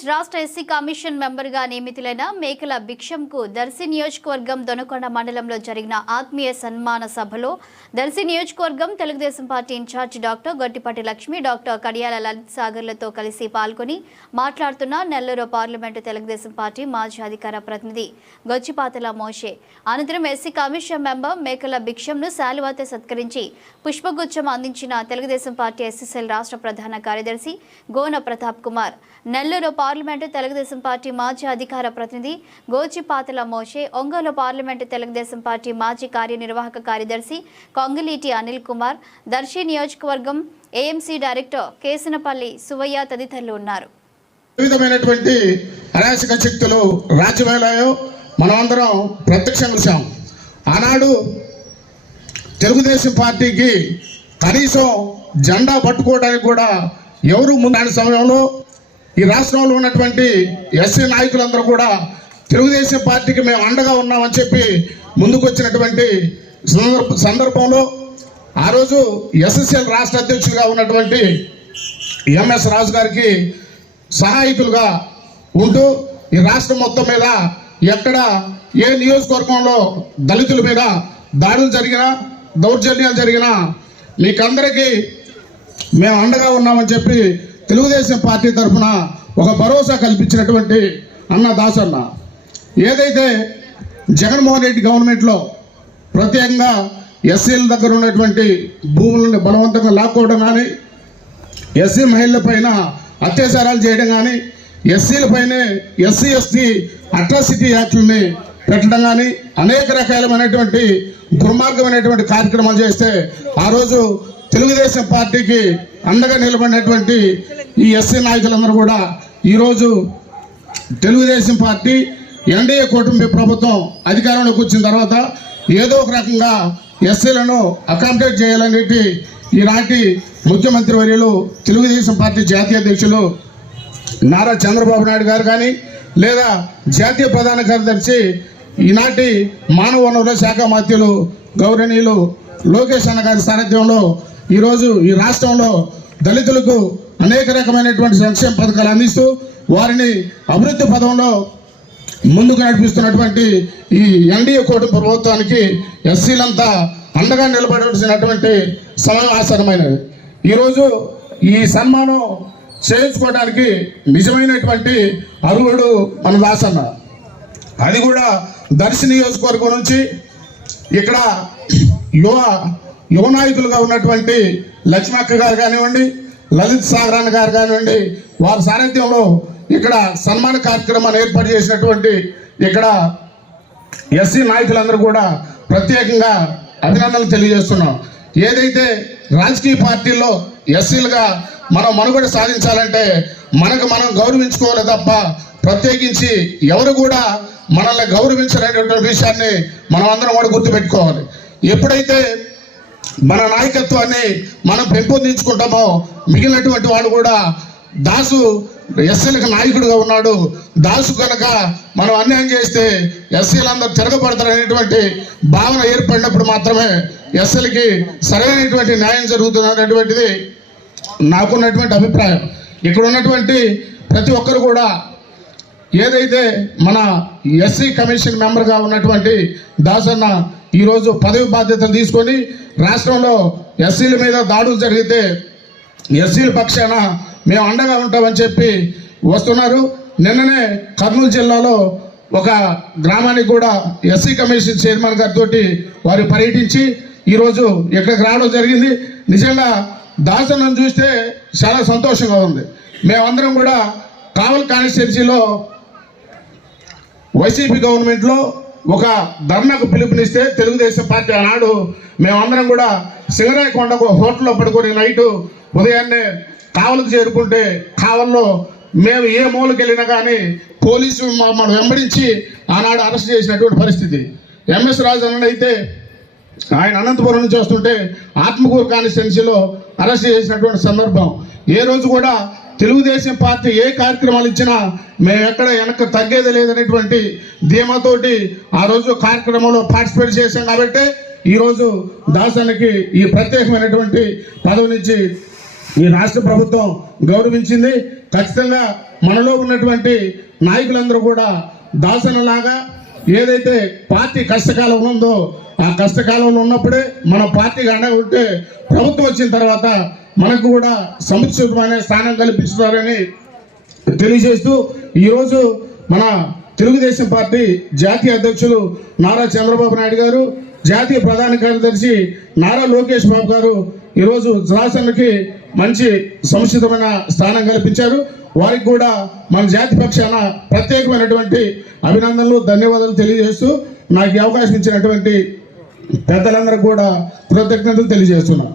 ఆంధ్రప్రదేశ్ రాష్ట్ర SC commission మెంబర్గా నియమితులైన మేకల భిక్షంకు దర్శి నియోజకవర్గం దొనకొండ మండలంలో జరిగిన ఆత్మీయ సన్మాన సభలో దర్శి నియోజకవర్గం Telugu Desam party incharge doctor Gottipati Lakshmi doctor Kadiyala Lalit సాగర్లతో కలిసి పాల్గొని మాట్లాడుతున్న నెల్లూరు పార్లమెంటు తెలుగుదేశం పార్టీ మాజీ అధికార ప్రతినిధి గొచ్చిపాతల మోషే. అనంతరం ఎస్సీ కమిషన్ మెంబర్ మేకల భిక్షంను శాలువాతో సత్కరించి పుష్పగుచ్చం అందించిన తెలుగుదేశం పార్టీ ఎస్ఎస్ఎల్ రాష్ట్ర ప్రధాన కార్యదర్శి గోన ప్రతాప్ కుమార్. నెల్లూరు పార్లమెంటు తెలుగుదేశం పార్టీ మాజీ అధికార ప్రతినిధి గోచిపాతల మోషే ఒంగోలు పార్లమెంటు తెలుగుదేశం పార్టీ మాజీ కార్యనిర్వాహక కార్యదర్శి కొంగలీటి అనిల్ కుమార్ దర్శి నియోజకవర్గం ఏఎంసీ డైరెక్టర్ కేసనపల్లి సువయ్య తదితరులు ఉన్నారు. అరాచక శక్తులు రాజ్యమేలాయో మనమందరం ప్రత్యక్షం చూసాం ఆనాడు తెలుగుదేశం పార్టీకి కనీసం జెండా పట్టుకోవడానికి కూడా ఎవరు ముందు సమయంలో ఈ రాష్ట్రంలో ఉన్నటువంటి ఎస్సీ నాయకులందరూ కూడా తెలుగుదేశం పార్టీకి మేము అండగా ఉన్నామని చెప్పి ముందుకొచ్చినటువంటి సందర్భంలో ఆ రోజు ఎస్ఎస్ఎల్ రాష్ట్ర అధ్యక్షుడిగా ఉన్నటువంటి ఎంఎస్ రాజు గారికి సహాయకులుగా ఉంటూ ఈ రాష్ట్రం మొత్తం మీద ఎక్కడ ఏ నియోజకవర్గంలో దళితుల మీద దాడులు జరిగినా దౌర్జన్యాలు జరిగినా మీకందరికీ మేము అండగా ఉన్నామని చెప్పి తెలుగుదేశం పార్టీ తరఫున ఒక భరోసా కల్పించినటువంటి అన్న దాసన్న. ఏదైతే జగన్మోహన్ రెడ్డి గవర్నమెంట్లో ప్రత్యేకంగా ఎస్సీల దగ్గర ఉన్నటువంటి భూములను బలవంతంగా లాక్కోవడం కానీ ఎస్సీ మహిళల పైన అత్యాచారాలు చేయడం కానీ ఎస్సీల పైనే ఎస్సీ ఎస్టీ అట్రాసిటీ యాక్ట్ని పెట్టడం కానీ అనేక రకాలమైనటువంటి దుర్మార్గమైనటువంటి కార్యక్రమాలు చేస్తే ఆ రోజు తెలుగుదేశం పార్టీకి అండగా నిలబడినటువంటి ఈ ఎస్సీ నాయకులందరూ కూడా ఈరోజు తెలుగుదేశం పార్టీ ఎన్డీఏ కూటమి ప్రభుత్వం అధికారంలోకి వచ్చిన తర్వాత ఏదో ఒక రకంగా ఎస్సీలను అకామిడేట్ చేయాలనేటి ఈనాటి ముఖ్యమంత్రి వర్యులు తెలుగుదేశం పార్టీ జాతీయ అధ్యక్షులు నారా చంద్రబాబు నాయుడు గారు కానీ లేదా జాతీయ ప్రధాన కార్యదర్శి ఈనాటి మానవ వనరుల శాఖ మాత్యులు గౌరవనీయులు లోకేష్ అన్న గారి సారథ్యంలో ఈరోజు ఈ రాష్ట్రంలో దళితులకు అనేక రకమైనటువంటి సంక్షేమ పథకాలు అందిస్తూ వారిని అభివృద్ధి పదంలో ముందుకు నడిపిస్తున్నటువంటి ఈ ఎన్డీఏ కూటమి ప్రభుత్వానికి ఎస్సీలంతా అండగా నిలబడాల్సినటువంటి సమయం ఆసనమైనది. ఈరోజు ఈ సన్మానం చేయించుకోవడానికి నిజమైనటువంటి అర్హుడు మన దాసన్న. అది కూడా దర్శి నియోజకవర్గం నుంచి ఇక్కడ యువ యువ నాయకులుగా ఉన్నటువంటి లక్ష్మక్క గారు కానివ్వండి లలిత్ సాగరాన్ గారు కానివ్వండి వారి సారథ్యంలో ఇక్కడ సన్మాన కార్యక్రమాన్ని ఏర్పాటు చేసినటువంటి ఇక్కడ ఎస్సీ నాయకులందరూ కూడా ప్రత్యేకంగా అభినందనలు తెలియజేస్తున్నాం. ఏదైతే రాజకీయ పార్టీల్లో ఎస్సీలుగా మనం మనుగడ సాధించాలంటే మనకు మనం గౌరవించుకోవాలి తప్ప ప్రత్యేకించి ఎవరు కూడా మనల్ని గౌరవించలేనటువంటి విషయాన్ని మనం అందరం కూడా గుర్తుపెట్టుకోవాలి. ఎప్పుడైతే మన నాయకత్వాన్ని మనం పెంపొందించుకుంటామో మిగిలినటువంటి వాడు కూడా దాసు ఎస్సీలకు నాయకుడిగా ఉన్నాడు. దాసు కనుక మనం అన్యాయం చేస్తే ఎస్సీలందరూ తిరగబడతారు అనేటువంటి భావన ఏర్పడినప్పుడు మాత్రమే ఎస్సీలకి సరైనటువంటి న్యాయం జరుగుతుంది అనేటువంటిది నాకున్నటువంటి అభిప్రాయం. ఇక్కడ ఉన్నటువంటి ప్రతి ఒక్కరు కూడా ఏదైతే మన ఎస్సీ కమిషన్ మెంబర్గా ఉన్నటువంటి దాసన్న ఈరోజు పదవి బాధ్యతలు తీసుకొని రాష్ట్రంలో ఎస్సీల మీద దాడులు జరిగితే ఎస్సీల పక్షాన మేము అండగా ఉంటామని చెప్పి వస్తున్నారు. నిన్ననే కర్నూలు జిల్లాలో ఒక గ్రామానికి కూడా ఎస్సీ కమిషన్ చైర్మన్ గారితో వారు పర్యటించి ఈరోజు ఇక్కడికి రావడం జరిగింది. నిజంగా దాసనం చూస్తే చాలా సంతోషంగా ఉంది. మేమందరం కూడా కావల్ కాన్స్టిట్యున్సీలో వైసీపీ గవర్నమెంట్లో ఒక ధర్నాకు పిలుపునిస్తే తెలుగుదేశం పార్టీ ఆనాడు మేమందరం కూడా సింగరాయకొండకు హోటల్లో పడుకొని నైటు ఉదయాన్నే కావలకు చేరుకుంటే కావల్లో మేము ఏ మూలకి వెళ్ళినా కానీ పోలీసు మనం వెంబడించి ఆనాడు అరెస్ట్ చేసినటువంటి పరిస్థితి. ఎంఎస్ రాజు అయితే ఆయన అనంతపురం నుంచి వస్తుంటే ఆత్మకూరు కాన్స్టిట్యున్సీలో అరెస్ట్ చేసినటువంటి సందర్భం. ఏ రోజు కూడా తెలుగుదేశం పార్టీ ఏ కార్యక్రమాలు ఇచ్చినా మేము ఎక్కడ వెనక్కి తగ్గేది లేదనేటువంటి ధీమాతోటి ఆ రోజు కార్యక్రమంలో పార్టిసిపేట్ చేశాం కాబట్టి ఈరోజు దాసానికి ఈ ప్రత్యేకమైనటువంటి పదవినిచ్చి ఈ రాష్ట్ర ప్రభుత్వం గౌరవించింది. ఖచ్చితంగా మనలో ఉన్నటువంటి నాయకులందరూ కూడా దాసనలాగా ఏదైతే పార్టీ కష్టకాలం ఉందో ఆ కష్టకాలంలో ఉన్నప్పుడే మన పార్టీకి అండగా ఉంటే ప్రభుత్వం వచ్చిన తర్వాత మనకు కూడా సముచితమైన స్థానం కల్పిస్తారని తెలియజేస్తూ ఈరోజు మన తెలుగుదేశం పార్టీ జాతీయ అధ్యక్షులు నారా చంద్రబాబు నాయుడు గారు జాతీయ ప్రధాన కార్యదర్శి నారా లోకేష్ బాబు గారు ఈరోజు రాష్ట్రానికి మంచి సముచితమైన స్థానం కల్పించారు. వారికి కూడా మన జాతి పక్షాన ప్రత్యేకమైనటువంటి అభినందనలు ధన్యవాదాలు తెలియజేస్తూ నాకు అవకాశం ఇచ్చినటువంటి పెద్దలందరూ కూడా కృతజ్ఞతలు తెలియజేస్తున్నాను.